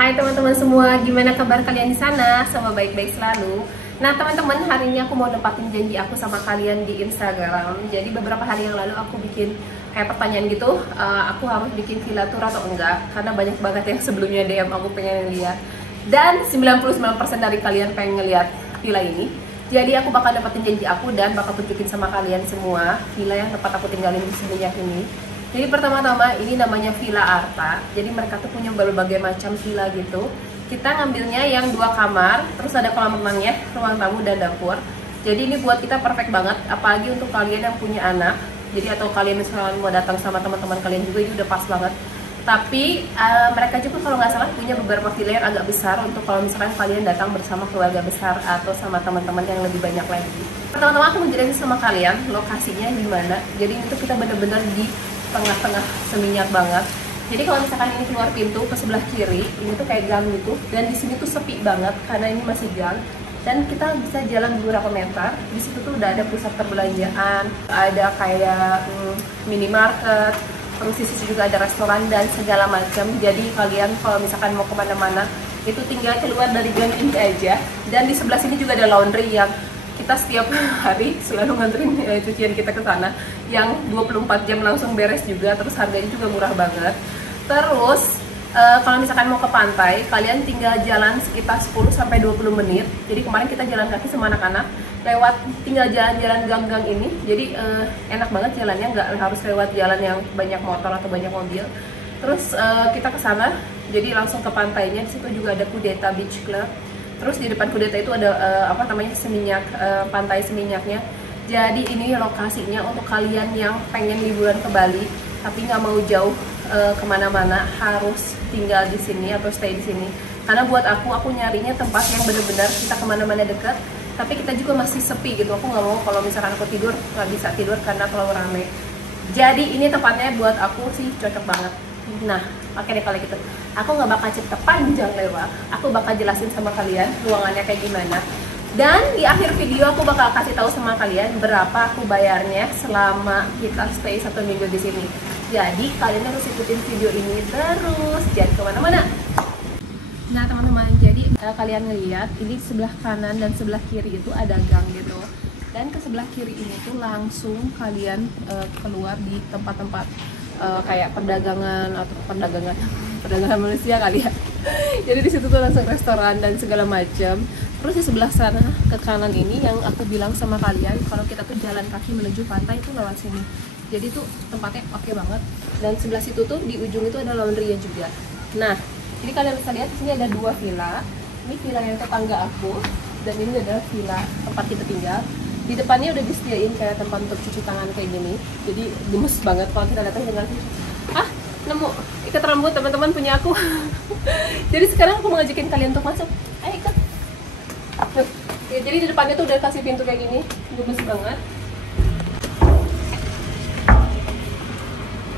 Hai teman-teman semua, gimana kabar kalian di sana? Semoga baik-baik selalu. Nah teman-teman, hari ini aku mau nempatin janji aku sama kalian di Instagram. Jadi beberapa hari yang lalu aku bikin kayak pertanyaan gitu, aku harus bikin villa tour atau enggak? Karena banyak banget yang sebelumnya DM aku pengen lihat. Dan 99% dari kalian pengen ngeliat villa ini. Jadi aku bakal dapetin janji aku dan bakal tunjukin sama kalian semua villa yang tempat aku tinggalin di Seminyak ini. Jadi pertama-tama ini namanya Villa Arta. Jadi mereka tuh punya berbagai macam villa gitu. Kita ngambilnya yang 2 kamar, terus ada kolam renangnya, ruang tamu dan dapur. Jadi ini buat kita perfect banget, apalagi untuk kalian yang punya anak. Jadi atau kalian misalnya mau datang sama teman-teman kalian juga, ini udah pas banget. Tapi mereka juga kalau nggak salah punya beberapa villa yang agak besar untuk kalau misalkan kalian datang bersama keluarga besar atau sama teman-teman yang lebih banyak lagi. Pertama-tama aku mau jelasin sama kalian lokasinya di mana. Jadi itu kita bener-bener di tengah-tengah Seminyak banget. Jadi kalau misalkan ini keluar pintu ke sebelah kiri, ini tuh kayak gang gitu. Dan di sini tuh sepi banget karena ini masih gang. Dan kita bisa jalan beberapa meter. Di situ tuh udah ada pusat perbelanjaan, ada kayak minimarket, terus di situ juga ada restoran dan segala macam. Jadi kalian kalau misalkan mau kemana-mana itu tinggal keluar dari gang ini aja. Dan di sebelah sini juga ada laundry yang kita setiap hari selalu nganterin cucian kita ke sana, yang 24 jam langsung beres juga, terus harganya juga murah banget. Terus kalau misalkan mau ke pantai, kalian tinggal jalan sekitar 10-20 menit. Jadi kemarin kita jalan kaki sama anak-anak, lewat tinggal jalan-jalan gang-gang ini. Jadi enak banget jalannya, nggak harus lewat jalan yang banyak motor atau banyak mobil. Terus kita ke sana, jadi langsung ke pantainya. Di situ juga ada Kudeta Beach Club. Terus di depan Kudeta itu ada Seminyak, pantai Seminyaknya. Jadi ini lokasinya untuk kalian yang pengen liburan ke Bali tapi nggak mau jauh kemana-mana, harus tinggal di sini atau stay di sini. Karena buat aku nyarinya tempat yang bener-bener kita kemana-mana dekat, tapi kita juga masih sepi gitu. Aku nggak mau kalau misalkan aku tidur nggak bisa tidur karena terlalu rame. Jadi ini tempatnya buat aku sih cocok banget. Nah, oke deh kalau gitu. Aku nggak bakal cerita panjang lebar. Aku bakal jelasin sama kalian ruangannya kayak gimana. Dan di akhir video aku bakal kasih tahu sama kalian berapa aku bayarnya selama kita stay 1 minggu di sini. Jadi kalian harus ikutin video ini terus, jangan kemana-mana. Nah teman-teman, jadi kalian lihat ini sebelah kanan dan sebelah kiri itu ada gang gitu. Dan ke sebelah kiri ini tuh langsung kalian keluar di tempat-tempat kayak perdagangan atau perdagangan manusia kali ya. Jadi di situ tuh langsung restoran dan segala macam. Terus di sebelah sana ke kanan ini yang aku bilang sama kalian kalau kita tuh jalan kaki menuju pantai itu lewat sini. Jadi tuh tempatnya oke banget. Dan sebelah situ tuh di ujung itu ada laundry-nya juga. Nah, jadi kalian bisa lihat di sini ada 2 villa. Ini villa yang tetangga aku dan ini adalah villa tempat kita tinggal. Di depannya udah disediain kayak tempat untuk cuci tangan kayak gini. Jadi gemes banget kalau kita datang dengan nemu ikat rambut teman-teman punya aku. Jadi sekarang aku mau ngajakin kalian untuk masuk. Ayo ikut. Ya, jadi di depannya tuh udah kasih pintu kayak gini, gemes banget.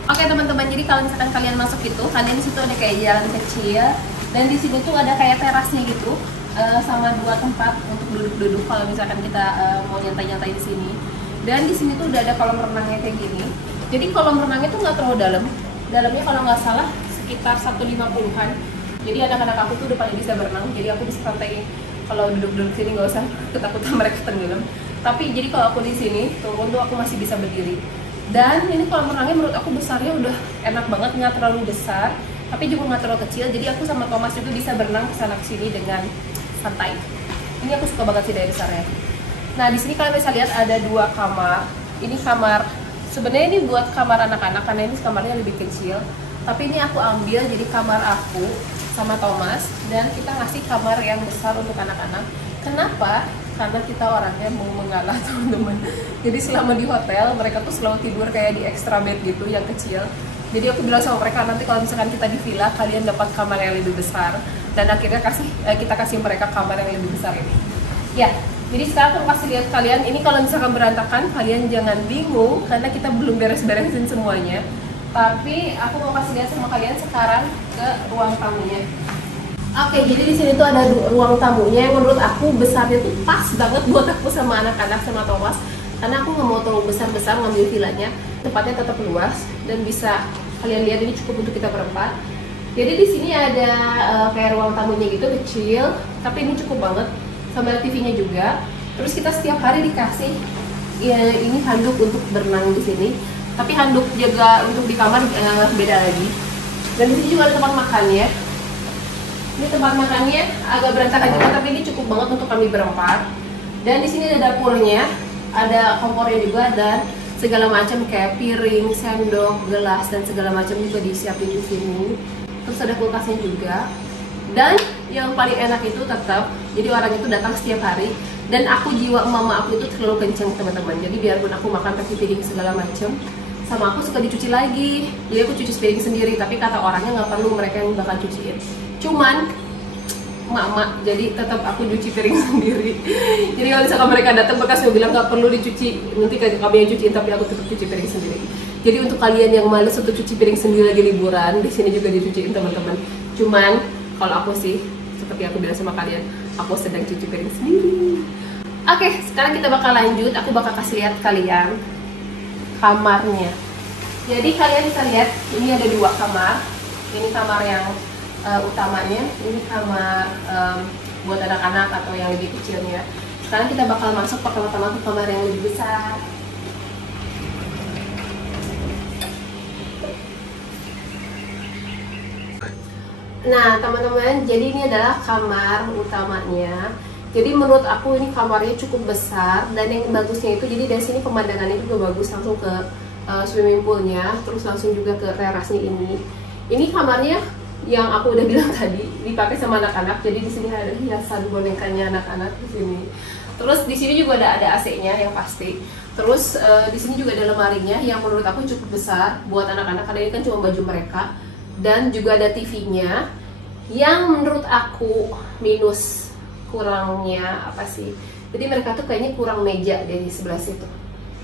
Oke teman-teman, jadi kalau misalkan kalian masuk itu, kalian di situ ada kayak jalan kecil dan di sini tuh ada kayak terasnya gitu. Sama 2 tempat untuk duduk-duduk kalau misalkan kita mau nyantai-nyantai di sini. Dan di sini tuh udah ada kolam renangnya kayak gini. Jadi kolam renangnya tuh nggak terlalu dalam. Dalamnya kalau nggak salah sekitar 150-an. Jadi anak-anak aku tuh udah pada bisa berenang. Jadi aku bisa santai kalau duduk-duduk sini, nggak usah ketakutan mereka tenggelam. Tapi jadi kalau aku di sini turun tuh aku masih bisa berdiri. Dan ini kolam renangnya menurut aku besarnya udah enak banget, nggak terlalu besar, tapi juga nggak terlalu kecil. Jadi aku sama Thomas juga bisa berenang kesana kesini dengan santai. Ini aku suka banget sih dari besarnya. Nah di sini kalian bisa lihat ada 2 kamar. Ini kamar, sebenarnya ini buat kamar anak-anak karena ini kamarnya lebih kecil. Tapi ini aku ambil jadi kamar aku sama Thomas dan kita ngasih kamar yang besar untuk anak-anak. Kenapa? Karena kita orangnya mau mengalah teman-teman. Jadi selama di hotel mereka tuh selalu tidur kayak di extra bed gitu yang kecil. Jadi aku bilang sama mereka nanti kalau misalkan kita di villa kalian dapat kamar yang lebih besar. Dan akhirnya kita kasih mereka kamar yang lebih besar ini. Ya, jadi sekarang aku kasih lihat kalian, ini kalau misalkan berantakan, kalian jangan bingung karena kita belum beres-beresin semuanya. Tapi aku mau kasih lihat sama kalian sekarang ke ruang tamunya. Oke, jadi di sini tuh ada ruang tamunya yang menurut aku besarnya tuh pas banget buat aku sama anak-anak sama Thomas. Karena aku nggak mau terlalu besar-besar ngambil villanya. Tempatnya tetap luas dan bisa kalian lihat ini cukup untuk kita berempat. Jadi di sini ada kayak ruang tamunya gitu kecil, tapi ini cukup banget, sama TV-nya juga. Terus kita setiap hari dikasih ya, ini handuk untuk berenang di sini. Tapi handuk jaga untuk di kamar beda lagi. Dan di sini juga ada tempat makannya. Ini tempat makannya agak berantakan juga, tapi ini cukup banget untuk kami berempat. Dan di sini ada dapurnya, ada kompornya juga, dan segala macam kayak piring, sendok, gelas dan segala macam juga disiapin di sini. Terus ada kulkasnya juga. Dan yang paling enak itu tetap, jadi orang itu datang setiap hari. Dan aku jiwa mama aku itu terlalu kenceng teman-teman. Jadi biarpun aku makan pakai piring segala macam, sama aku suka dicuci lagi. Jadi aku cuci piring sendiri, tapi kata orangnya nggak perlu, mereka yang bakal cuciin. Cuman mama, jadi tetap aku cuci piring sendiri. Jadi kalau misalkan mereka datang, mereka selalu bilang nggak perlu dicuci, nanti kami yang cuciin, tapi aku tetap cuci piring sendiri. Jadi untuk kalian yang males untuk cuci piring sendiri lagi liburan, di sini juga dicuciin teman-teman. Cuman kalau aku sih, seperti aku bilang sama kalian, aku sedang cuci piring sendiri. Oke, sekarang kita bakal lanjut. Aku bakal kasih lihat kalian kamarnya. Jadi kalian bisa lihat, ini ada 2 kamar. Ini kamar yang utamanya, ini kamar buat anak-anak atau yang lebih kecilnya. Sekarang kita bakal masuk pertama-tama ke kamar yang lebih besar. Nah teman-teman, jadi ini adalah kamar utamanya. Jadi menurut aku ini kamarnya cukup besar, dan yang bagusnya itu jadi dari sini pemandangannya juga bagus, langsung ke swimming poolnya, terus langsung juga ke terasnya ini. Ini kamarnya yang aku udah bilang tadi dipakai sama anak-anak, jadi di sini ada hiasan bonekanya anak-anak di sini. Terus di sini juga ada AC-nya yang pasti. Terus di sini juga ada lemarinya yang menurut aku cukup besar buat anak-anak, karena ini kan cuma baju mereka. Dan juga ada TV-nya yang menurut aku minus, kurangnya apa sih? Jadi mereka tuh kayaknya kurang meja dari sebelah situ.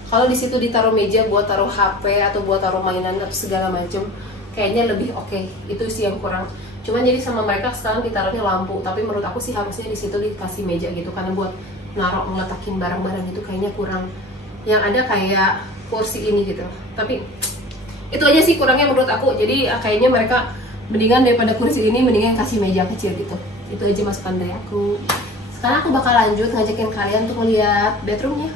Kalau di situ ditaruh meja buat taruh HP atau buat taruh mainan atau segala macam, kayaknya lebih oke. Itu sih yang kurang. Cuman jadi sama mereka sekarang ditaruhnya lampu, tapi menurut aku sih harusnya di situ dikasih meja gitu, karena buat naruh ngeletakin barang-barang itu kayaknya kurang. Yang ada kayak kursi ini gitu. Tapi itu aja sih kurangnya menurut aku. Jadi kayaknya mereka mendingan daripada kursi ini, mendingan kasih meja kecil gitu. Itu aja masukan dari aku. Sekarang aku bakal lanjut ngajakin kalian untuk melihat bedroomnya.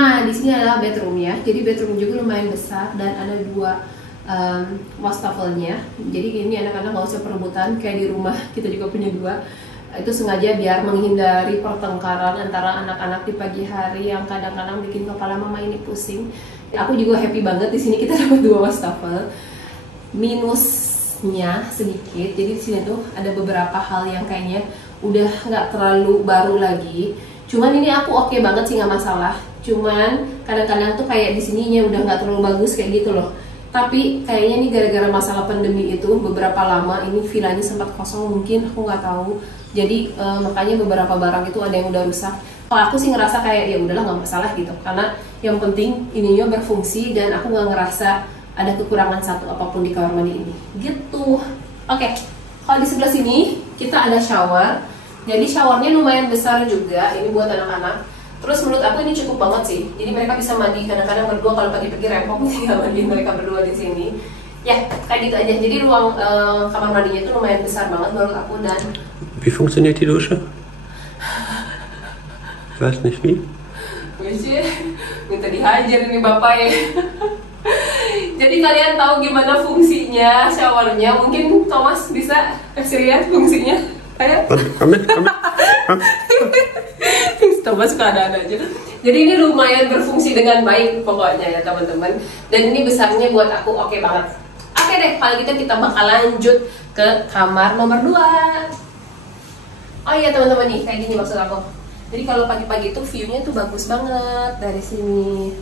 Nah, di sini adalah bedroomnya. Jadi bedroom juga lumayan besar dan ada 2 wastafelnya. Jadi ini anak-anak nggak usah perebutan kayak di rumah kita juga punya 2. Itu sengaja biar menghindari pertengkaran antara anak-anak di pagi hari yang kadang-kadang bikin kepala mama ini pusing. Aku juga happy banget di sini kita dapat 2 wastafel. Minusnya sedikit, jadi di sini tuh ada beberapa hal yang kayaknya udah nggak terlalu baru lagi. Cuman ini aku oke banget sih, nggak masalah. Cuman kadang-kadang tuh kayak di sininya udah nggak terlalu bagus kayak gitu loh. Tapi kayaknya nih gara-gara masalah pandemi itu beberapa lama ini villanya sempat kosong, mungkin aku nggak tahu. Jadi makanya beberapa barang itu ada yang udah rusak. Kalau aku sih ngerasa kayak ya udahlah nggak masalah gitu, karena yang penting ininya berfungsi dan aku nggak ngerasa ada kekurangan satu apapun di kamar mandi ini gitu. Oke, kalau di sebelah sini kita ada shower. Jadi showernya lumayan besar juga, ini buat anak-anak. Terus menurut aku ini cukup banget sih. Jadi mereka bisa mandi kadang-kadang berdua, kalau pagi-pagi repot tinggal mandi mereka berdua di sini. Ya, kayak gitu aja. Jadi ruang kamar mandinya itu lumayan besar banget menurut aku. Dan Wie funktioniert die Dusche? Ich weiß nicht wie. Minta dihajar ini bapak ya. Jadi kalian tahu gimana fungsinya showernya? Mungkin Thomas bisa kasih lihat fungsinya. Kayak Amit. Thomas suka ada aja. Jadi ini lumayan berfungsi dengan baik pokoknya ya teman-teman. Dan ini besarnya buat aku oke banget. Oke deh, kalau gitu kita bakal lanjut ke kamar nomor 2. Oh iya teman-teman nih, kayak gini maksud aku. Jadi kalau pagi-pagi itu view-nya tuh bagus banget dari sini.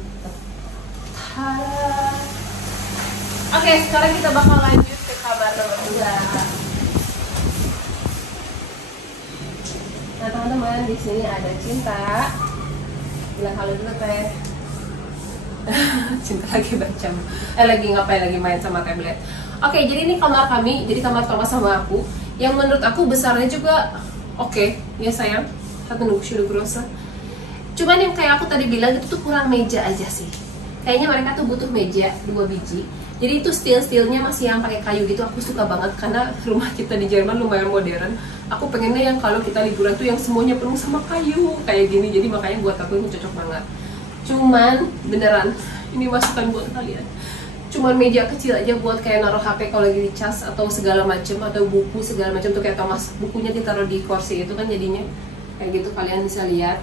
Oke, sekarang kita bakal lanjut ke kamar nomor 2. Nah teman-teman, di sini ada Cinta. Bilang halo dulu teh. Cinta lagi baca, lagi ngapain, lagi main sama tablet. Oke, jadi ini kamar kami, jadi kamar Thomas sama aku. Yang menurut aku besarnya juga oke, ya sayang. Satu nunggu grossa. Cuman yang kayak aku tadi bilang itu tuh kurang meja aja sih. kayaknya mereka tuh butuh meja 2 biji. Jadi itu steel-steelnya masih yang pakai kayu gitu. Aku suka banget karena rumah kita di Jerman lumayan modern. Aku pengennya yang kalau kita liburan tuh yang semuanya penuh sama kayu kayak gini. Jadi makanya buat aku ini cocok banget. Cuman beneran ini masukan buat kalian. Cuman meja kecil aja buat kayak naruh HP kalau lagi dicas atau segala macem, atau buku segala macam tuh kayak Thomas bukunya ditaruh di kursi itu kan jadinya kayak gitu, kalian bisa lihat.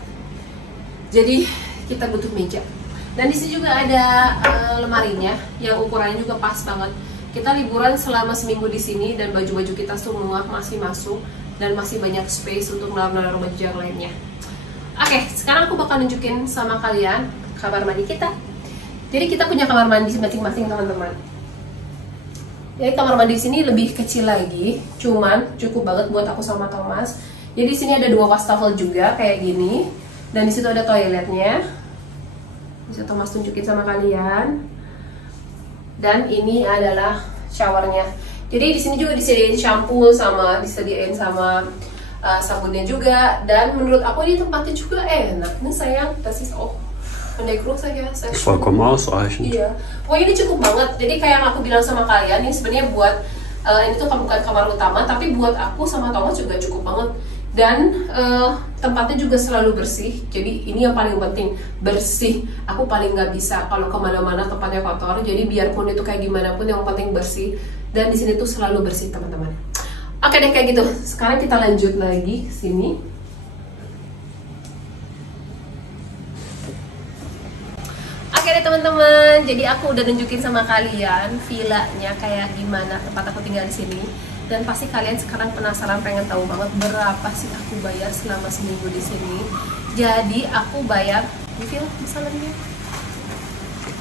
Jadi kita butuh meja. Dan di sini juga ada lemarinya yang ukurannya juga pas banget. Kita liburan selama seminggu di sini dan baju-baju kita semua masih masuk dan masih banyak space untuk naruh baju yang lainnya. Oke, sekarang aku bakal nunjukin sama kalian kamar mandi kita. Jadi kita punya kamar mandi masing-masing teman-teman. Jadi kamar mandi di sini lebih kecil lagi, cuman cukup banget buat aku sama Thomas. Jadi di sini ada 2 wastafel juga kayak gini, dan di situ ada toiletnya. Bisa Thomas tunjukin sama kalian. Dan ini adalah showernya. Jadi di sini juga disediain shampoo sama sabunnya juga. Dan menurut aku ini tempatnya juga enak. Ini sayang, das ist auch pendek saya. Vollkommen ausreichend. Iya. Pokoknya ini cukup banget. Jadi kayak yang aku bilang sama kalian, ini sebenarnya buat ini tuh bukan kamar utama, tapi buat aku sama Thomas juga cukup banget. Dan tempatnya juga selalu bersih. Jadi ini yang paling penting, bersih. Aku paling nggak bisa kalau kemana-mana tempatnya kotor. Jadi biarpun itu kayak gimana pun yang penting bersih. Dan di sini tuh selalu bersih teman-teman. Oke deh kayak gitu. Sekarang kita lanjut lagi ke sini. Oke deh teman-teman. Jadi aku udah nunjukin sama kalian villanya kayak gimana tempat aku tinggal di sini. Dan pasti kalian sekarang penasaran, pengen tahu banget berapa sih aku bayar selama seminggu di sini. Jadi aku bayar, wie misalnya?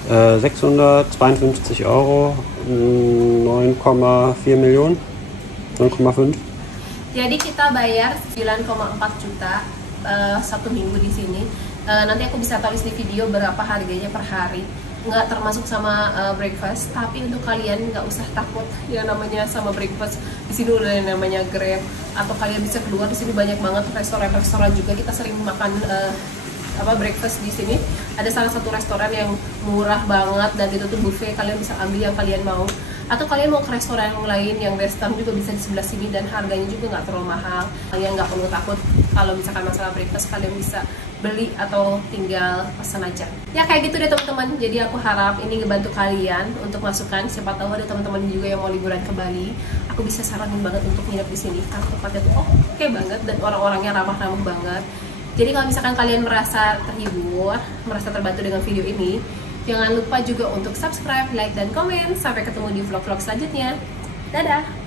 652 Euro, 9,4 Millionen, 9,5. Jadi kita bayar 9,4 juta 1 minggu di sini. Nanti aku bisa tulis di video berapa harganya per hari. Nggak termasuk sama breakfast, tapi untuk kalian nggak usah takut yang namanya sama breakfast. Di sini udah yang namanya Grab, atau kalian bisa keluar. Di sini banyak banget restoran juga. Kita sering makan breakfast di sini. Ada salah satu restoran yang murah banget dan itu tuh buffet, kalian bisa ambil yang kalian mau. Atau kalian mau ke restoran yang lain yang western juga bisa di sebelah sini, dan harganya juga nggak terlalu mahal. Kalian nggak perlu takut kalau misalkan masalah breakfast, kalian bisa beli atau tinggal pesan aja. Ya kayak gitu deh teman-teman. Jadi aku harap ini ngebantu kalian untuk masukan. Siapa tahu ada teman-teman juga yang mau liburan ke Bali. Aku bisa saranin banget untuk nginep di sini karena tempatnya tuh oke banget dan orang-orangnya ramah-ramah banget. Jadi kalau misalkan kalian merasa terhibur, merasa terbantu dengan video ini, jangan lupa juga untuk subscribe, like, dan komen. Sampai ketemu di vlog-vlog selanjutnya. Dadah!